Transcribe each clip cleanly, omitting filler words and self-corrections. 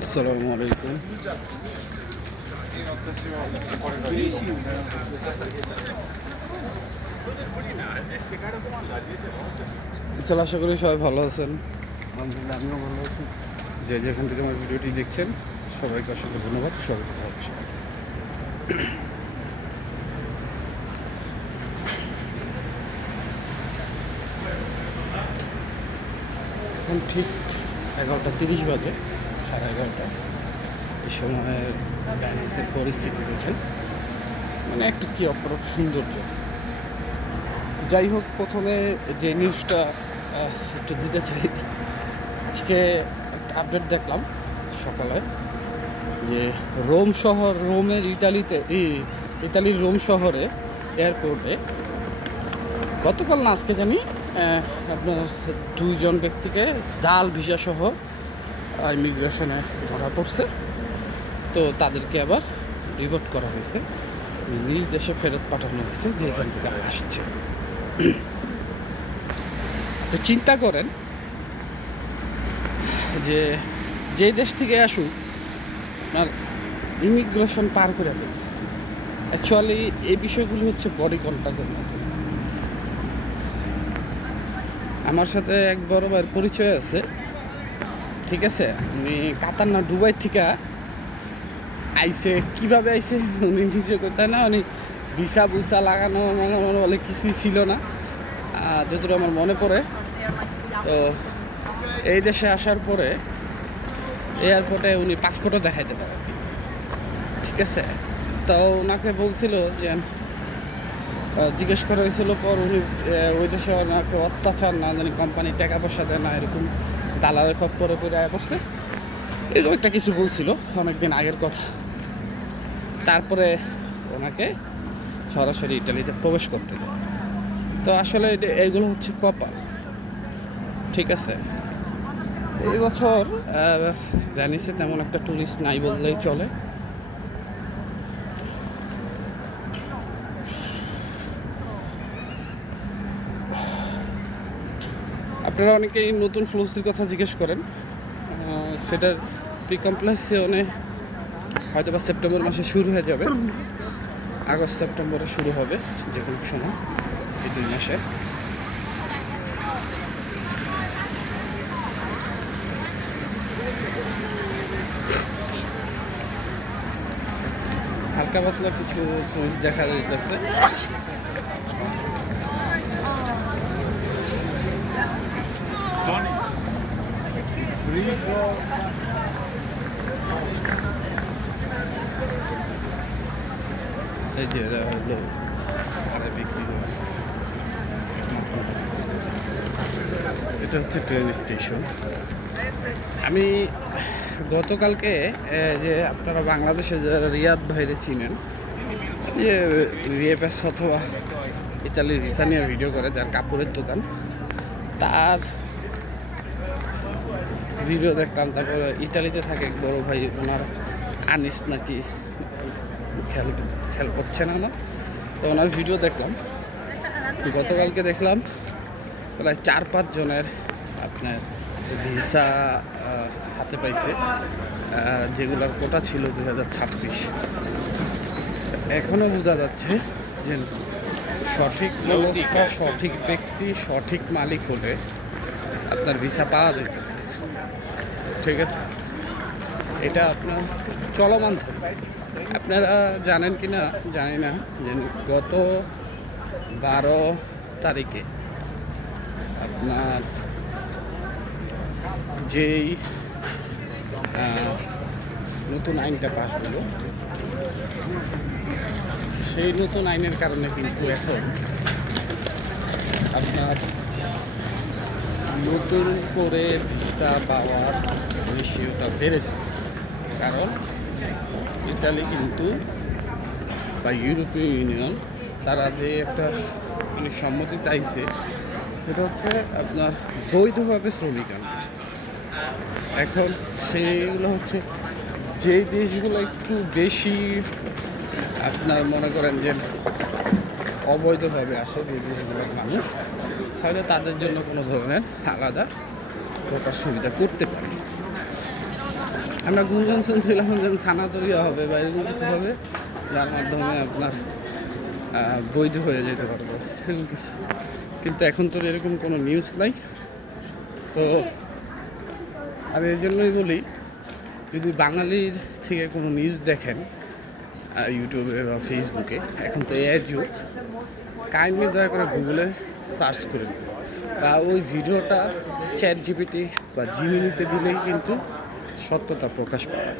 আসসালামু আলাইকুম। আশা করি সবাই ভালো আছেন। আলহামদুলিল্লাহ আমিও ভালো আছি। যে যেখান থেকে আমার ভিডিওটি দেখছেন সবাইকে অসংখ্য ধন্যবাদ। স্বাগত জানাচ্ছি। এখন ঠিক 11:30 বাজে, 11:30। এই সময় ভ্যানিসের পরিস্থিতি দেখেন, মানে একটা কি অপরূপ সৌন্দর্য। যাই হোক, প্রথমে যে নিউজটা একটু দিতে চাই। আজকে একটা আপডেট দেখলাম সকালে যে ইতালির রোম শহরে এয়ারপোর্টে গতকাল না আজকে জানি আপনার 2 জন ব্যক্তিকে জাল ভিসা সহ ইমিগ্রেশনে ধরা পড়ছে। তো তাদেরকে আবার রিপোর্ট করা হয়েছে, নিজ দেশে ফেরত পাঠানো হয়েছে যে এখান থেকে আসছে। তো চিন্তা করেন যে দেশ থেকে আসুক আপনার ইমিগ্রেশন পার করে ফেলছে। অ্যাকচুয়ালি এই বিষয়গুলো হচ্ছে বডি কন্ট্যাক্টের মতো। আমার সাথে এক বড় ভাইয়ের পরিচয় আছে, ঠিক আছে। উনি কাতার না দুবাই থেকে আইসে। কীভাবে আইসে উনি নিজে কোথায় না, উনি ভিসা লাগানো বলে কিছুই ছিল না যতটুকু আমার মনে পড়ে। তো এই দেশে আসার পরে এয়ারপোর্টে উনি পাসপোর্টও দেখাইতে পারেন, ঠিক আছে। তো ওনাকে বলছিল যে জিজ্ঞেস করা হয়েছিল পর উনি ওই দেশে ওনাকে অত্যাচার না জানি কোম্পানি টাকা পয়সা দেয় না, এরকম দালালের খপ্পরে পড়ে পড়ছে, এরকম একটা কিছু বলছিল অনেকদিন আগের কথা। তারপরে ওনাকে সরাসরি ইটালিতে প্রবেশ করতে দেয়। তো আসলে এইগুলো হচ্ছে কপাল, ঠিক আছে। এই বছর ভ্যানিসে তেমন একটা ট্যুরিস্ট নাই বললেই চলে। আপনারা অনেকেই নতুন ফ্লোসির কথা জিজ্ঞেস করেন। সেটার প্রিকমপ্লেসনে হয়তো বা সেপ্টেম্বর মাসে শুরু হয়ে যাবে, আগস্ট সেপ্টেম্বরে শুরু হবে, যে কোনো সময় এই 2 মাসে। হালকা পাতলা কিছু টুরিস্ট দেখা যাইতেছে। এই যে হলো এটা হচ্ছে ট্রেন স্টেশন। আমি গতকালকে যে আপনারা বাংলাদেশে যারা রিয়াদ বাইরে চিনেন, যে রিএফএস অথবা ইতালির ভিসা নিয়ে ভিডিও করে, যার কাপড়ের দোকান, তার ভিডিও দেখলাম। তারপরে ইতালিতে থাকে এক বড় ভাই, ওনার আনিস নাকি খেয়াল করছে না, তো ওনার ভিডিও দেখলাম। গতকালকে দেখলাম প্রায় 4-5 জনের আপনার ভিসা হাতে পাইছে, যেগুলোর কোটা ছিল 2026। এখনও বোঝা যাচ্ছে যে সঠিক ব্যবস্থা, সঠিক ব্যক্তি, সঠিক মালিক হলে আপনার ভিসা পাওয়া যাইতেছে, ঠিক আছে। এটা আপনার চলমান থাকে। আপনারা জানেন কি না জানি না যে গত 12 তারিখে আপনার যেই নতুন আইনটা পাস হলো, সেই নতুন আইনের কারণে কিন্তু এখন আপনার নতুন করে ভিসা পাওয়ার রেশিওটা বেড়ে যাবে। কারণ ইতালি কিন্তু বা ইউরোপীয় ইউনিয়ন তারা যে একটা মানে সম্মতিতে আইছে, সেটা হচ্ছে আপনার বৈধভাবে শ্রমিক আনবে। এখন সেইগুলো হচ্ছে যেই দেশগুলো একটু বেশি আপনার মনে করেন যে অবৈধভাবে আসে, যে দেশগুলোর মানুষ, হয়তো তাদের জন্য কোনো ধরনের আলাদা প্রকার সুবিধা করতে পারে। আমরা গুঞ্জন শুনছিলাম যে সানাতরিয়া হবে বা এরকম কিছু হবে, যার মাধ্যমে আপনার বৈধ হয়ে যেতে পারবে এরকম কিছু, কিন্তু এখন তো এরকম কোনো নিউজ নাই। সো আমি এই জন্যই বলি, যদি বাঙালির থেকে কোনো নিউজ দেখেন ইউটিউবে বা ফেসবুকে, এখন তো এর যুগ, কাইন্ডলি দয়া করে গুগলে সার্চ করে দিন, বা ওই ভিডিওটা চ্যাট জিপিটি বা জিমিনিতে দিলেই কিন্তু সত্যতা প্রকাশ পাবে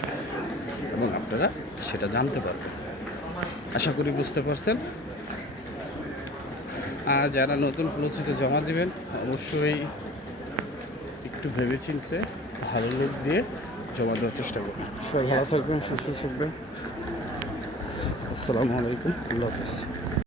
এবং আপনারা সেটা জানতে পারবেন। আশা করি বুঝতে পারছেন। আর যারা নতুন ফ্লোসিতে জমা দিবেন, অবশ্যই একটু ভেবেচিন্তে ভালো লোক দিয়ে জমা দেওয়ার চেষ্টা করবেন। সবাই ভালো থাকবেন, সুস্থ থাকবেন। আসসালামু আলাইকুম, আল্লাহ হাফেজ।